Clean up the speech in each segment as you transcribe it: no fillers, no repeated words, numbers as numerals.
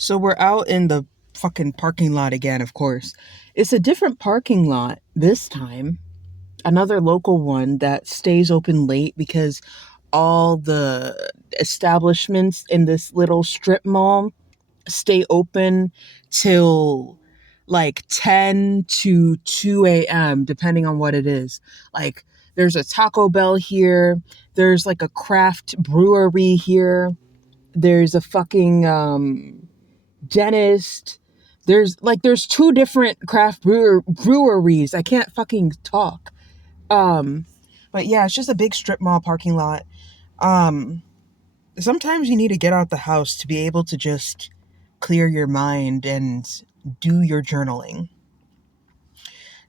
So we're out in the fucking parking lot again, of course. It's a different parking lot this time. Another local one that stays open late because all the establishments in this little strip mall stay open till like 10 to 2 a.m., depending on what it is. Like, there's a Taco Bell here, there's like a craft brewery here, there's a fucking dentist. There's two different craft breweries. I can't fucking talk. Um, but yeah, it's just a big strip mall parking lot. Um, Sometimes you need to get out the house to be able to just clear your mind and do your journaling.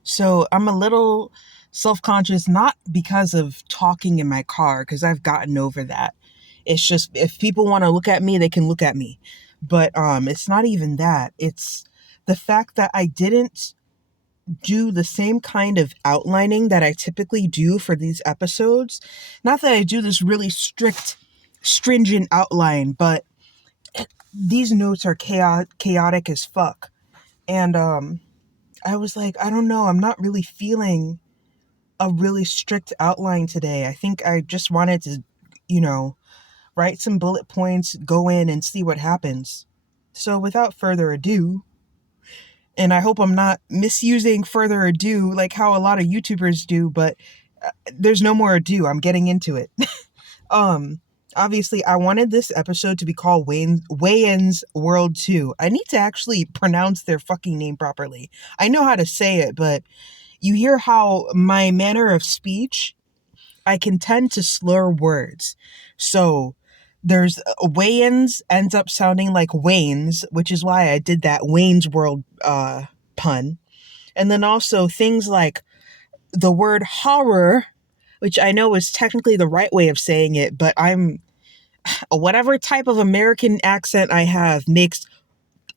So I'm a little self-conscious, not because of talking in my car, because I've gotten over that. It's just if people want to look at me, they can look at me. But it's not even that. It's the fact that I didn't do the same kind of outlining that I typically do for these episodes. Not that I do this really strict, stringent outline, but these notes are chaotic as fuck. And I was like, I don't know, I'm not really feeling a really strict outline today. I think I just wanted to, you know, write some bullet points, go in and see what happens. So without further ado, and I hope I'm not misusing further ado like how a lot of YouTubers do, but there's no more ado. I'm getting into it. um Obviously I wanted this episode to be called Wayans World 2. I need to actually pronounce their fucking name properly. I know how to say it, but you hear how my manner of speech, I can tend to slur words. So there's Wayans ends up sounding like Waynes, which is why I did that Wayne's World pun. And then also things like the word horror, which I know is technically the right way of saying it, but whatever type of American accent I have makes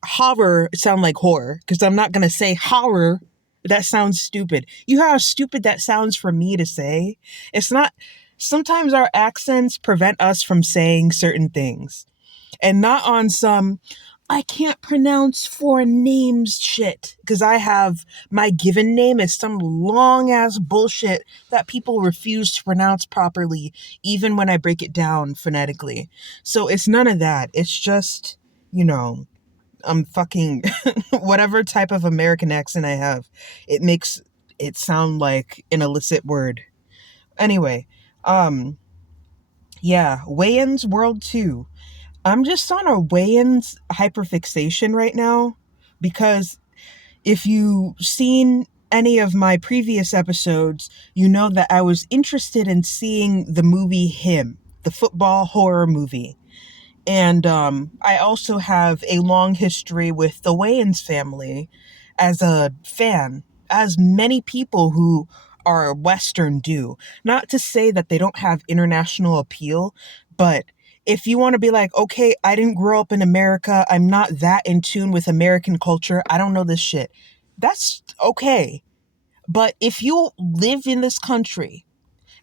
horror sound like horror, because I'm not going to say horror. That sounds stupid. You know how stupid that sounds for me to say? It's not. Sometimes our accents prevent us from saying certain things. And not on some, I can't pronounce foreign names shit. Because I have my given name is some long ass bullshit that people refuse to pronounce properly, even when I break it down phonetically. So it's none of that. It's just, I'm fucking whatever type of American accent I have, it makes it sound like an illicit word. Anyway, yeah, Wayans World 2. I'm just on a Wayans hyperfixation right now because if you've seen any of my previous episodes, you know that I was interested in seeing the movie Him, the football horror movie. And I also have a long history with the Wayans family as a fan, as many people who are Western do. Not to say that they don't have international appeal, but if you want to be like, okay, I didn't grow up in America, I'm not that in tune with American culture, I don't know this shit, that's okay. But if you live in this country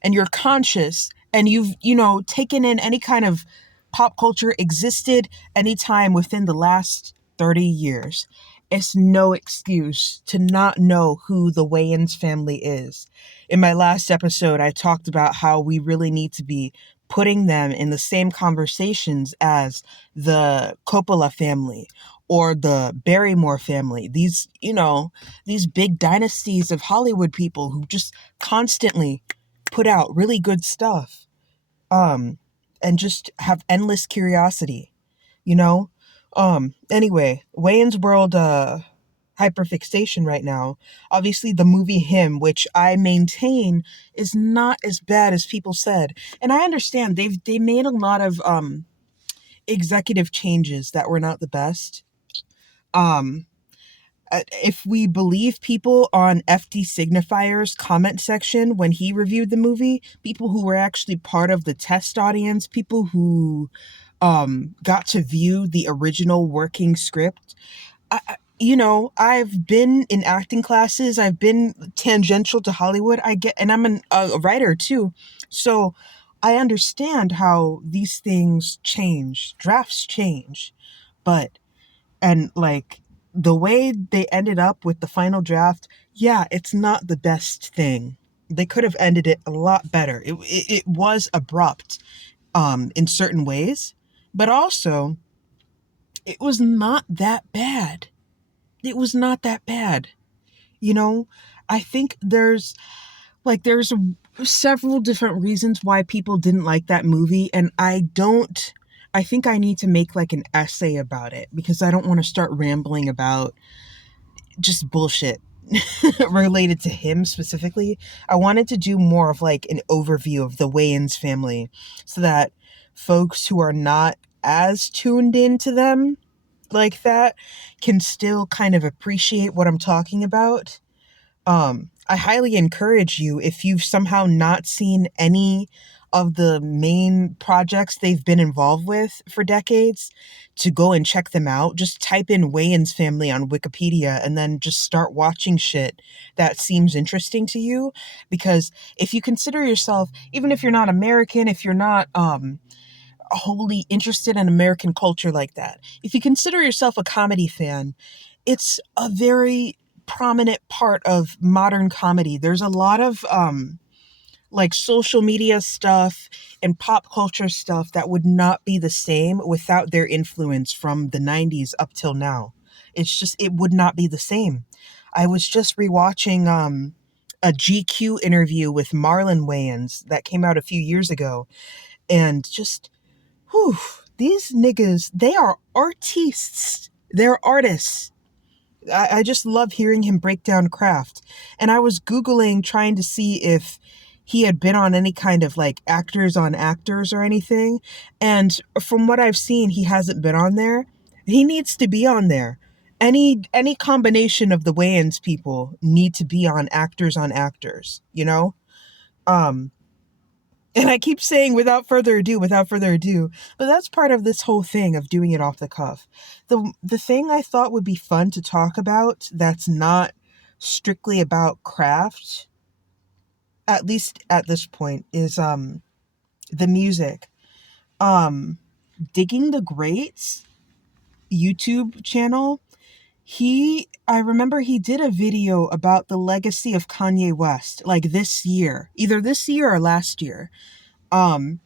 and you're conscious and you've, taken in any kind of pop culture existed anytime within the last 30 years, it's no excuse to not know who the Wayans family is. In my last episode, I talked about how we really need to be putting them in the same conversations as the Coppola family or the Barrymore family. These big dynasties of Hollywood people who just constantly put out really good stuff, and just have endless curiosity, you know? Anyway, Wayne's World, hyperfixation right now. Obviously, the movie Him, which I maintain is not as bad as people said. And I understand they made a lot of, executive changes that were not the best. Um, if we believe people on FD Signifier's comment section when he reviewed the movie, people who were actually part of the test audience, people who got to view the original working script. I've been in acting classes. I've been tangential to Hollywood. And I'm a writer too. So I understand how these things change. Drafts change. But And like the way they ended up with the final draft, yeah, it's not the best thing. They could have ended it a lot better. It was abrupt in certain ways, but also it was not that bad. It was not that bad. You know, I think there's several different reasons why people didn't like that movie, and I think I need to make like an essay about it because I don't want to start rambling about just bullshit related to him specifically. I wanted to do more of like an overview of the Wayans family so that folks who are not as tuned into them like that can still kind of appreciate what I'm talking about. I highly encourage you, if you've somehow not seen any of the main projects they've been involved with for decades, to go and check them out. Just type in Wayans family on Wikipedia and then just start watching shit that seems interesting to you. Because if you consider yourself, even if you're not American, if you're not wholly interested in American culture like that, if you consider yourself a comedy fan, it's a very prominent part of modern comedy. There's a lot of like social media stuff and pop culture stuff that would not be the same without their influence from the 90s up till now. It would not be the same. I was just rewatching a GQ interview with Marlon Wayans that came out a few years ago, and just whew, these niggas, they are artists. They're artists. I just love hearing him break down craft. And I was Googling trying to see if he had been on any kind of like actors on actors or anything. And from what I've seen, he hasn't been on there. He needs to be on there. Any combination of the Wayans people need to be on actors, you know? Um, and I keep saying without further ado, but that's part of this whole thing of doing it off the cuff. The thing I thought would be fun to talk about that's not strictly about craft, at least at this point, is the music. Digging the Greats YouTube channel, I remember he did a video about the legacy of Kanye West, like this year, either this year or last year. And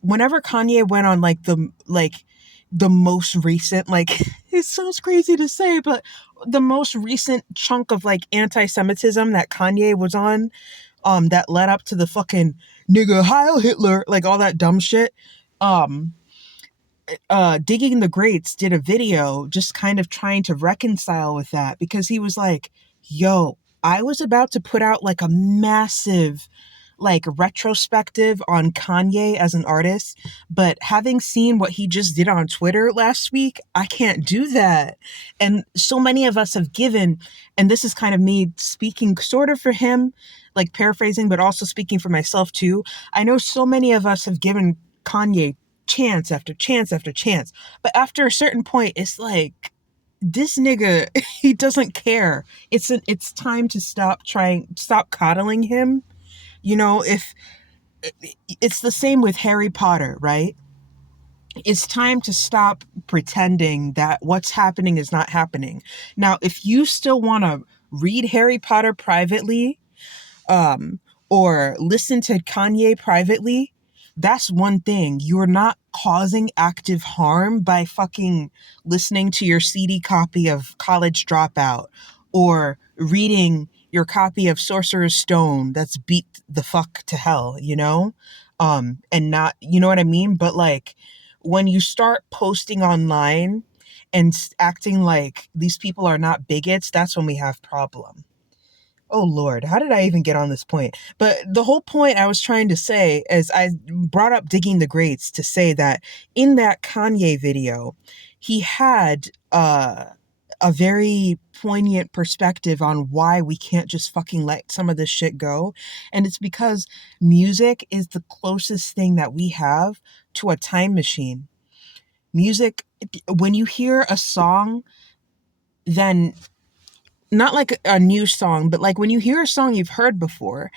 whenever Kanye went on the most recent, like it sounds crazy to say, but the most recent chunk of like anti-Semitism that Kanye was on, that led up to the fucking nigga Heil Hitler, like all that dumb shit. Um, Digging the Greats did a video just kind of trying to reconcile with that, because he was like, yo, I was about to put out like a massive like retrospective on Kanye as an artist, but having seen what he just did on Twitter last week, I can't do that. And so many of us have given, and this is kind of me speaking sort of for him, like paraphrasing, but also speaking for myself too. I know so many of us have given Kanye chance after chance after chance, but after a certain point, it's like, this nigga, he doesn't care. It's time to stop coddling him. You know, if it's the same with Harry Potter, right? It's time to stop pretending that what's happening is not happening. Now, if you still want to read Harry Potter privately, um, or listen to Kanye privately, that's one thing. You're not causing active harm by fucking listening to your CD copy of College Dropout or reading your copy of Sorcerer's Stone that's beat the fuck to hell, you know? And not, you know what I mean? But like, when you start posting online and acting like these people are not bigots, that's when we have problem. Oh Lord, how did I even get on this point? But the whole point I was trying to say is I brought up Digging the Greats to say that in that Kanye video, he had a very poignant perspective on why we can't just fucking let some of this shit go. And it's because music is the closest thing that we have to a time machine. Music, when you hear a song, then not like a new song, but like when you hear a song you've heard before,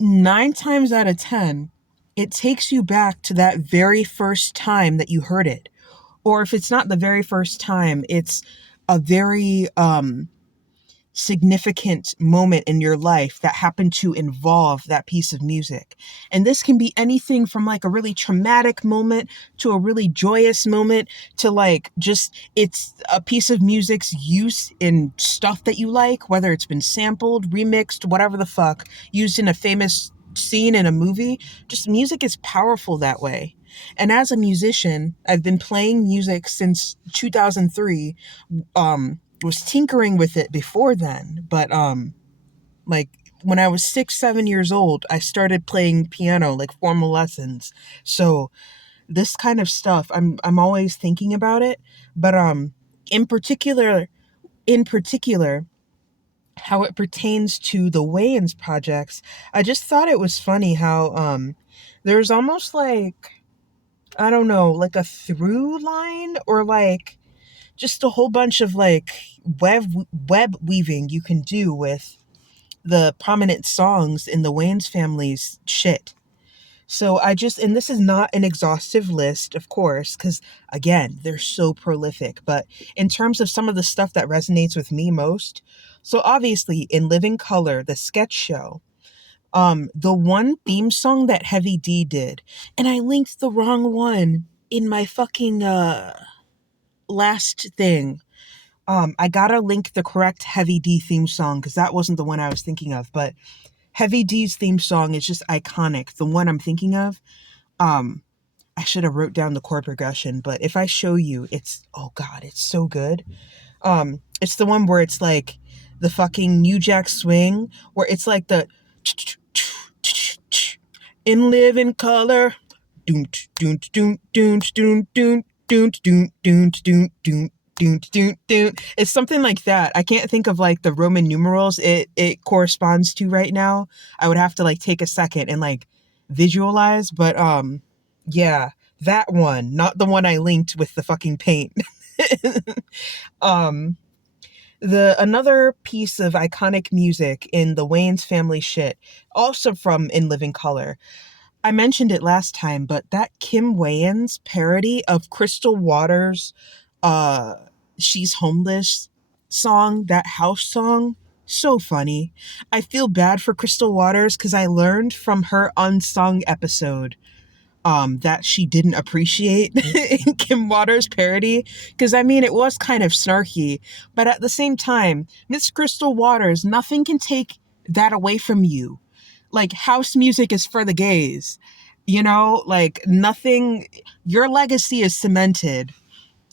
9 times out of 10, it takes you back to that very first time that you heard it. or if it's not the very first time, it's a very significant moment in your life that happened to involve that piece of music. And this can be anything from like a really traumatic moment to a really joyous moment to like just it's a piece of music's use in stuff that you like, whether it's been sampled, remixed, whatever the fuck, used in a famous scene in a movie. Just music is powerful that way. And as a musician, I've been playing music since 2003. Was tinkering with it before then, but like when I was 6 7 years old, I started playing piano, like formal lessons. So this kind of stuff, I'm always thinking about it. But in particular in particular how it pertains to the Wayans projects, I just thought it was funny how there's almost like, I don't know, like a through line, or like just a whole bunch of like web weaving you can do with the prominent songs in the Wayans family's shit. So and this is not an exhaustive list, of course, because again, they're so prolific, but in terms of some of the stuff that resonates with me most, so obviously in Living Color, the sketch show, the one theme song that Heavy D did, and I linked the wrong one in my fucking last thing. I gotta link the correct Heavy D theme song because that wasn't the one I was thinking of. But Heavy D's theme song is just iconic. The one I'm thinking of, I should have wrote down the chord progression, but if I show you, oh god, it's so good. It's the one where it's like the fucking New Jack Swing, where it's like the in Living Color, doom doom doom doom doom doom doom doom doom doom doom. It's something like that. I can't think of like the Roman numerals it corresponds to right now. I would have to like take a second and like visualize, but yeah, that one, not the one I linked with the fucking paint. The another piece of iconic music in the Wayans family shit, also from In Living Color. I mentioned it last time, but that Kim Wayans parody of Crystal Waters' She's Homeless song, that house song, so funny. I feel bad for Crystal Waters because I learned from her unsung episode that she didn't appreciate Kim Waters' parody. Because I mean, it was kind of snarky, but at the same time, Miss Crystal Waters, nothing can take that away from you. Like, house music is for the gays, you know? Like, nothing, your legacy is cemented.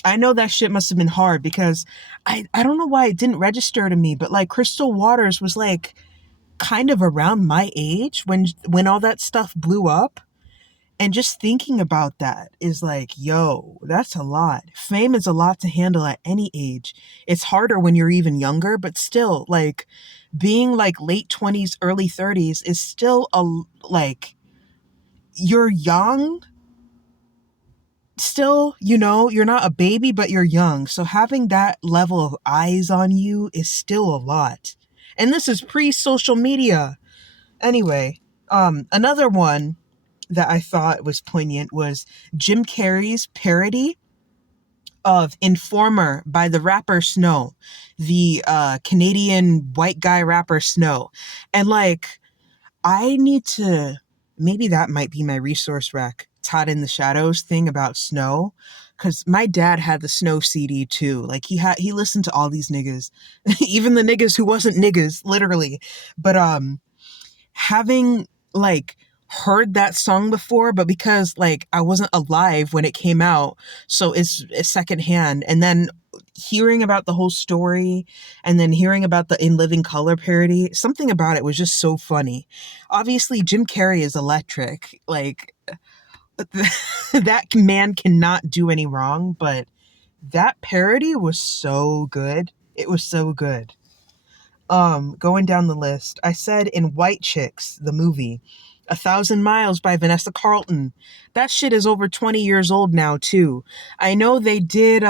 I know that shit must have been hard because I don't know why it didn't register to me, but like Crystal Waters was like kind of around my age when all that stuff blew up. And just thinking about that is like, yo, that's a lot. Fame is a lot to handle at any age. It's harder when you're even younger, but still, like, being like late 20s, early 30s is still like, you're young still, you know, you're not a baby, but you're young. So having that level of eyes on you is still a lot. And this is pre-social media. Anyway, another one that I thought was poignant was Jim Carrey's parody of Informer by the rapper Snow, the Canadian white guy rapper Snow. And like, I need to, maybe that might be my resource rec, Todd in the Shadows thing about Snow. Cause my dad had the Snow CD too. Like he listened to all these niggas, even the niggas who wasn't niggas, literally. But having like heard that song before, but because like I wasn't alive when it came out, so it's secondhand. And then hearing about the whole story and then hearing about the In Living Color parody, something about it was just so funny. Obviously, Jim Carrey is electric. Like, that man cannot do any wrong, but that parody was so good. It was so good. Going down the list, I said in White Chicks, the movie, 1,000 Miles by Vanessa Carlton. That shit is over 20 years old now, too. I know they did,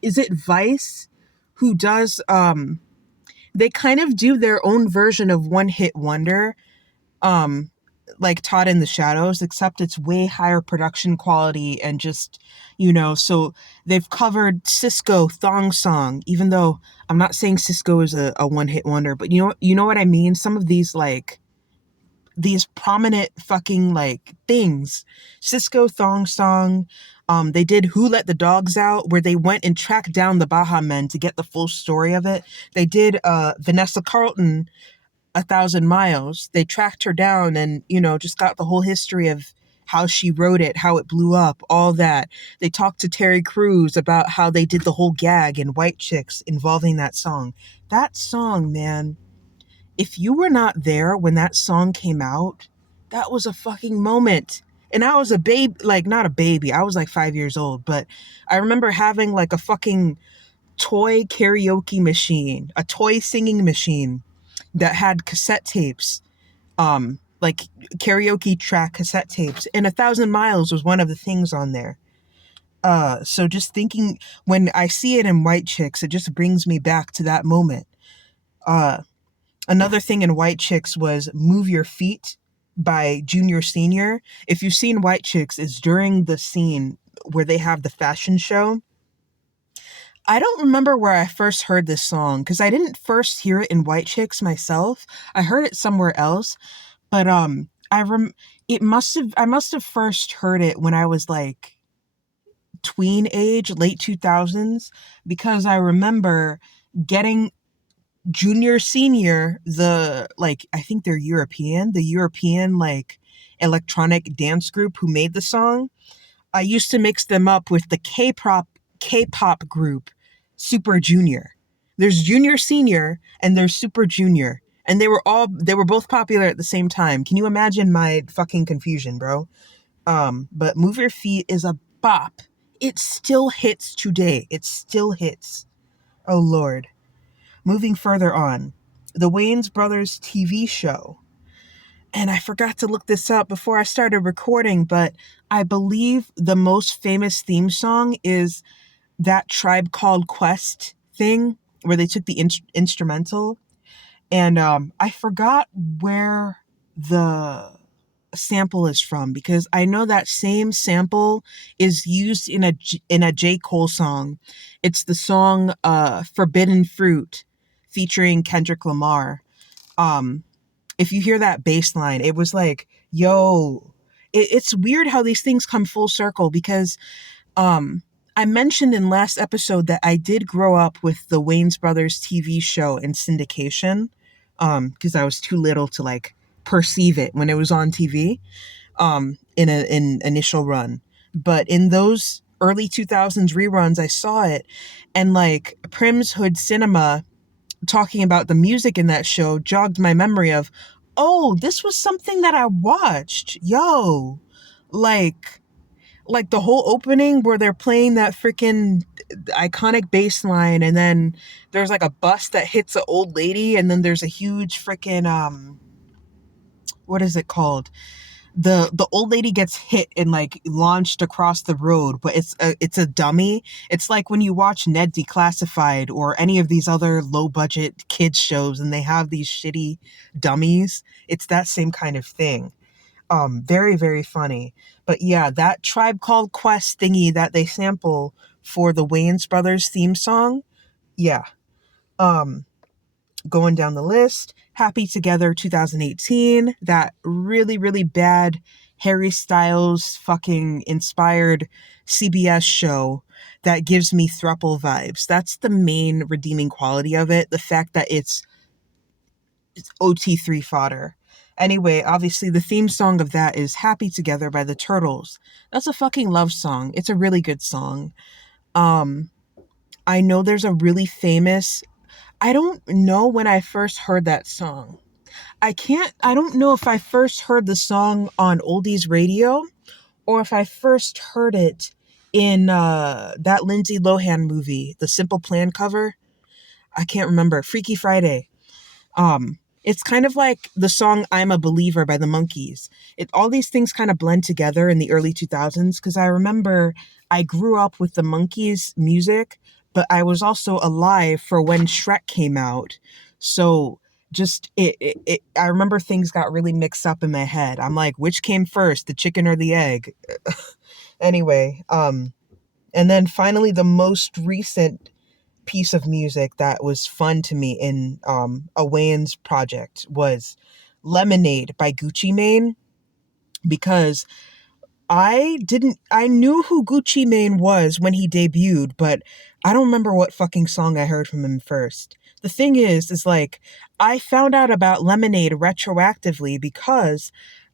is it Vice who does, they kind of do their own version of One Hit Wonder. like Taught in the Shadows, except it's way higher production quality and just, so they've covered Cisco Thong Song, even though I'm not saying Cisco is a one-hit wonder, but you know what I mean? Some of these prominent fucking like things. Cisco Thong Song. They did Who Let the Dogs Out, where they went and tracked down the Baha Men to get the full story of it. They did Vanessa Carlton, 1,000 Miles. They tracked her down and, just got the whole history of how she wrote it, how it blew up, all that. They talked to Terry Crews about how they did the whole gag in White Chicks involving that song. That song, man, if you were not there when that song came out, that was a fucking moment. And I was a babe, like not a baby. I was like 5 years old, but I remember having like a fucking toy karaoke machine, a toy singing machine that had cassette tapes, like karaoke track cassette tapes, and 1,000 Miles was one of the things on there. So just thinking, when I see it in White Chicks, it just brings me back to that moment. Another thing in White Chicks was Move Your Feet by Junior Senior. If you've seen White Chicks, it's during the scene where they have the fashion show. I don't remember where I first heard this song because I didn't first hear it in White Chicks myself. I heard it somewhere else, but I must have first heard it when I was like tween age, late 2000s, because I remember getting Junior Senior, I think they're the European like electronic dance group who made the song. I used to mix them up with the K-pop group Super Junior. There's Junior Senior and there's Super Junior, and they were both popular at the same time. Can you imagine my fucking confusion, bro? But Move Your Feet is a bop. It still hits today. It still hits. Oh Lord. Moving further on, the Wayans Brothers TV show. And I forgot to look this up before I started recording, but I believe the most famous theme song is that Tribe Called Quest thing, where they took the instrumental. And I forgot where the sample is from, because I know that same sample is used in a J. Cole song. It's the song Forbidden Fruit featuring Kendrick Lamar. If you hear that bass line, it was like, yo, it's weird how these things come full circle, because I mentioned in last episode that I did grow up with the Wayans Brothers TV show in syndication, because I was too little to like perceive it when it was on TV, in an initial run. But in those early 2000s reruns, I saw it, and like Prim's Hood Cinema talking about the music in that show jogged my memory of, oh, this was something that I watched. Yo, like the whole opening where they're playing that freaking iconic bass line, and then there's like a bus that hits an old lady, and then there's a huge freaking what is it called? The old lady gets hit and like launched across the road, but it's a dummy. It's like when you watch Ned Declassified or any of these other low budget kids shows and they have these shitty dummies. It's that same kind of thing. Very, very funny. But yeah, that Tribe Called Quest thingy that they sample for the Wayans Brothers theme song. Yeah. Going down the list, Happy Together 2018, that really, really bad Harry Styles fucking inspired CBS show that gives me throuple vibes. That's the main redeeming quality of it, the fact that it's OT3 fodder. Anyway, obviously the theme song of that is Happy Together by the Turtles. That's a fucking love song. It's a really good song. I know there's a really famous, I don't know when I first heard that song. I don't know if I first heard the song on oldies radio or if I first heard it in that Lindsay Lohan movie, the Simple Plan cover. I can't remember. Freaky Friday. It's kind of like the song I'm a Believer by the Monkees. All these things kind of blend together in the early 2000s, because I remember I grew up with the Monkees music, but I was also alive for when Shrek came out. So just I remember things got really mixed up in my head. I'm like, which came first, the chicken or the egg? Anyway, and then finally the most recent piece of music that was fun to me in a Wayans project was Lemonade by Gucci Mane, because I knew who Gucci Mane was when he debuted, but I don't remember what fucking song I heard from him first. The thing is like, I found out about Lemonade retroactively because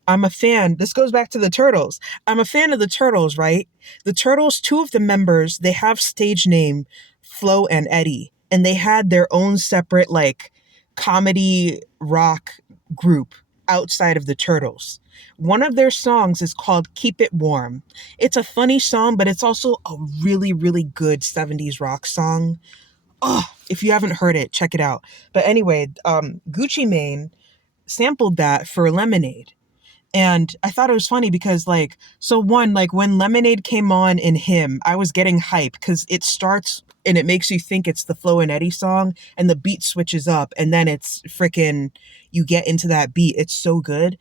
I'm a fan. This goes back to the Turtles. I'm a fan of the Turtles, right? The Turtles, two of the members, they have stage name Flo and Eddie, and they had their own separate, like, comedy rock group outside of the Turtles. One of their songs is called Keep It Warm. It's a funny song, but it's also a really, really good 70s rock song. Oh, if you haven't heard it, check it out. But anyway, Gucci Mane sampled that for Lemonade. And I thought it was funny because, like, so one, like, when Lemonade came on in Him, I was getting hype because it starts and it makes you think it's the Flo and Eddie song, and the beat switches up, and then it's freaking, you get into that beat. It's so good.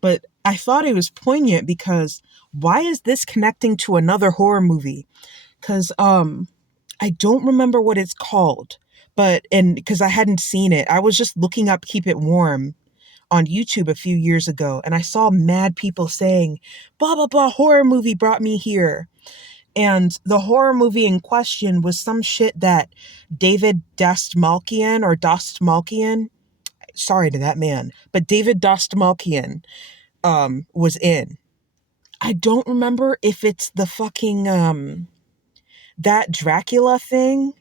But I thought it was poignant because why is this connecting to another horror movie? Because I don't remember what it's called, and because I hadn't seen it, I was just looking up Keep It Warm on YouTube a few years ago, and I saw mad people saying, blah, blah, blah, horror movie brought me here. And the horror movie in question was some shit that David Dastmalchian, sorry to that man, but David Dastmalchian was in. I don't remember if it's the fucking, that Dracula thing,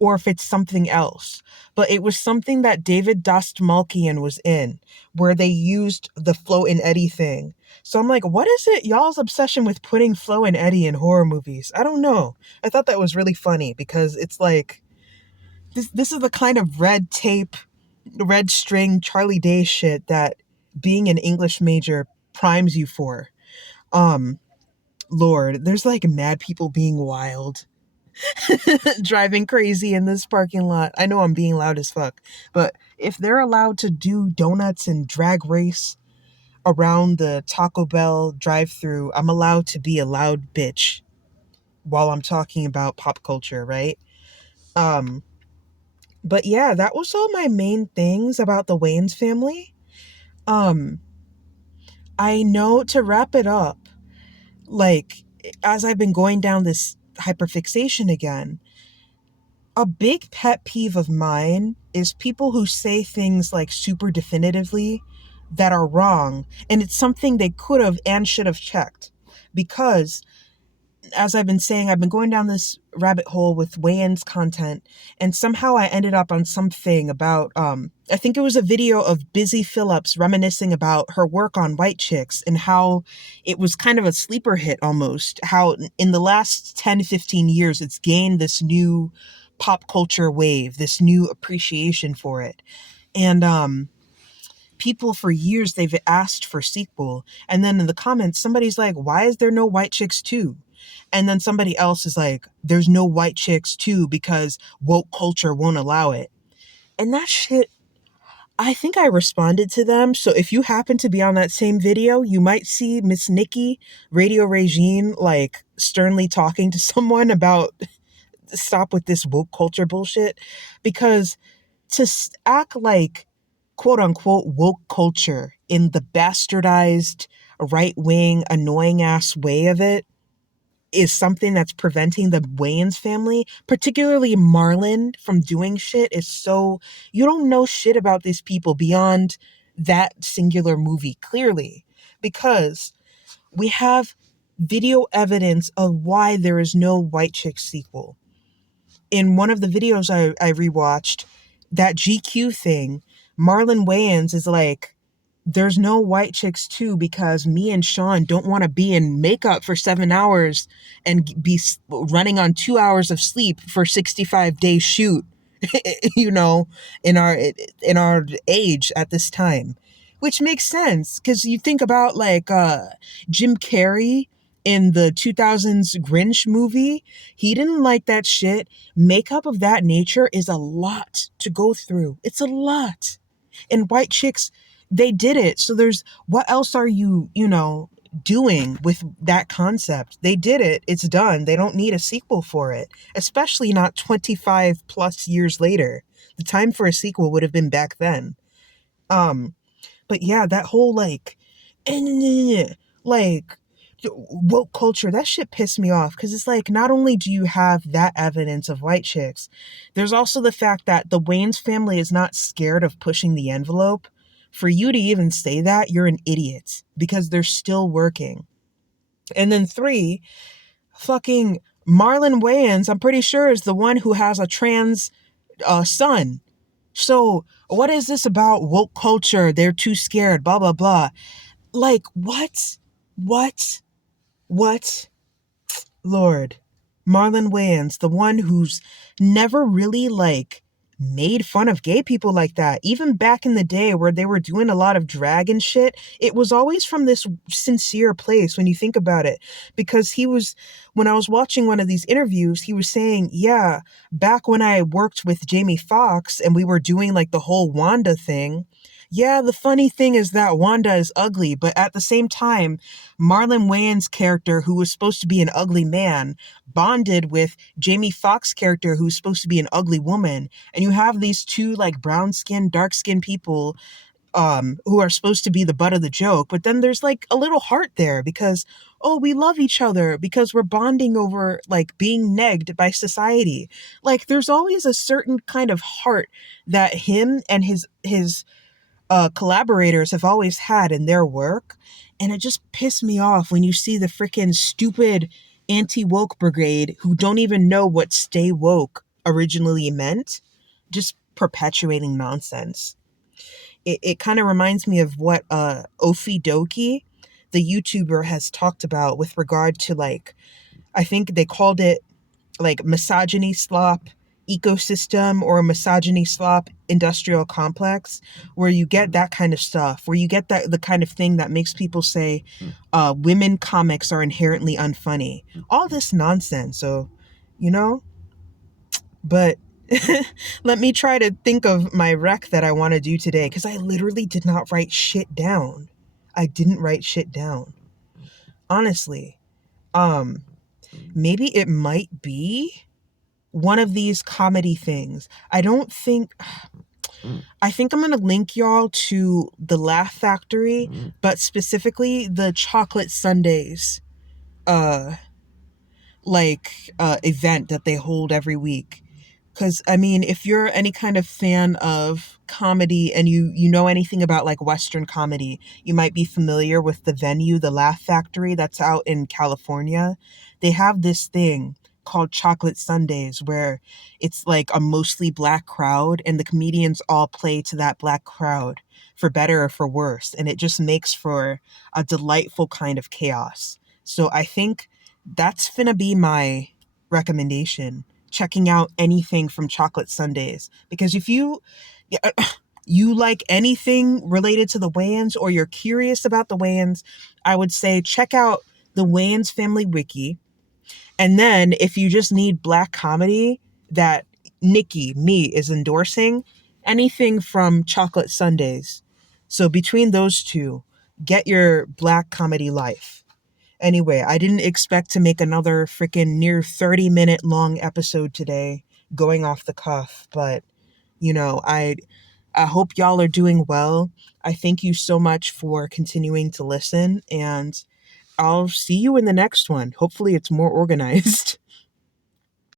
or if it's something else. But it was something that David Dastmalchian was in, where they used the Flo and Eddie thing. So I'm like, what is it, y'all's obsession with putting Flo and Eddie in horror movies? I don't know. I thought that was really funny because it's like, this is the kind of red tape, red string, Charlie Day shit that being an English major primes you for. Lord, there's like mad people being wild. Driving crazy in this parking lot. I know I'm being loud as fuck, but if they're allowed to do donuts and drag race around the Taco Bell drive-through, I'm allowed to be a loud bitch while I'm talking about pop culture, right? But yeah, that was all my main things about the Wayans family. I know, to wrap it up, like, as I've been going down this hyperfixation again, a big pet peeve of mine is people who say things like super definitively that are wrong, and it's something they could have and should have checked. Because, as I've been saying, I've been going down this rabbit hole with Wayans content, and somehow I ended up on something about, I think it was a video of Busy Phillips reminiscing about her work on White Chicks and how it was kind of a sleeper hit almost, how in the last 10-15 years it's gained this new pop culture wave, this new appreciation for it. And people for years, they've asked for sequel, and then in the comments somebody's like, why is there no White Chicks 2? And then somebody else is like, there's no White Chicks 2 because woke culture won't allow it. And that shit, I think I responded to them. So if you happen to be on that same video, you might see Miss Nikki, Radio Regine, like sternly talking to someone about stop with this woke culture bullshit. Because to act like quote unquote woke culture in the bastardized right wing annoying ass way of it is something that's preventing the Wayans family, particularly Marlon, from doing shit is so, you don't know shit about these people beyond that singular movie, clearly, because we have video evidence of why there is no White Chicks sequel. In one of the videos I rewatched, that GQ thing, Marlon Wayans is like, there's no White Chicks 2 because me and Sean don't want to be in makeup for 7 hours and be running on 2 hours of sleep for 65-day shoot, you know, in our age at this time, which makes sense because you think about like Jim Carrey in the 2000s Grinch movie. He didn't like that shit. Makeup of that nature is a lot to go through. It's a lot. And white chicks, they did it. So what else are you, doing with that concept? They did it. It's done. They don't need a sequel for it, especially not 25 plus years later. The time for a sequel would have been back then. But yeah, that whole like woke culture, that shit pissed me off, because it's like, not only do you have that evidence of white chicks, there's also the fact that the Wayans family is not scared of pushing the envelope. For you to even say that, you're an idiot, because they're still working. And then 3, fucking Marlon Wayans, I'm pretty sure, is the one who has a trans son. So what is this about woke culture? They're too scared, blah, blah, blah. Like, what? Lord. Marlon Wayans, the one who's never really, made fun of gay people like that. Even back in the day where they were doing a lot of drag and shit, it was always from this sincere place when you think about it. Because when I was watching one of these interviews, he was saying, yeah, back when I worked with Jamie Foxx and we were doing the whole Wanda thing, yeah, the funny thing is that Wanda is ugly, but at the same time, Marlon Wayans' character, who was supposed to be an ugly man, bonded with Jamie Foxx's character, who's supposed to be an ugly woman. And you have these two brown-skinned, dark-skinned people who are supposed to be the butt of the joke, but then there's a little heart there because, oh, we love each other because we're bonding over being negged by society. There's always a certain kind of heart that him and his collaborators have always had in their work. And it just pissed me off when you see the freaking stupid anti-woke brigade who don't even know what stay woke originally meant, just perpetuating nonsense. It kind of reminds me of what Ofi Doki, the YouTuber, has talked about with regard to I think they called it misogyny slop ecosystem or misogyny slop industrial complex, where you get that kind of stuff, where you get the kind of thing that makes people say women comics are inherently unfunny. All this nonsense. So, but let me try to think of my rec that I want to do today, because I literally did not write shit down. I didn't write shit down. Honestly. Maybe it might be one of these comedy things. I think I'm going to link y'all to the Laugh Factory, but specifically the chocolate sundaes event that they hold every week. Because, if you're any kind of fan of comedy and you know anything about Western comedy, you might be familiar with the venue, the Laugh Factory, that's out in California. They have this thing called Chocolate Sundaes, where it's a mostly black crowd and the comedians all play to that black crowd, for better or for worse. And it just makes for a delightful kind of chaos. So I think that's finna be my recommendation. Checking out anything from Chocolate Sundaes, because if you like anything related to the Wayans, or you're curious about the Wayans, I would say check out the Wayans Family Wiki. And then if you just need black comedy that Nikki, me, is endorsing, anything from Chocolate Sundaes. So between those two, get your black comedy life. Anyway, I didn't expect to make another freaking near 30-minute long episode today, going off the cuff, but I hope y'all are doing well. I thank you so much for continuing to listen, and I'll see you in the next one. Hopefully it's more organized.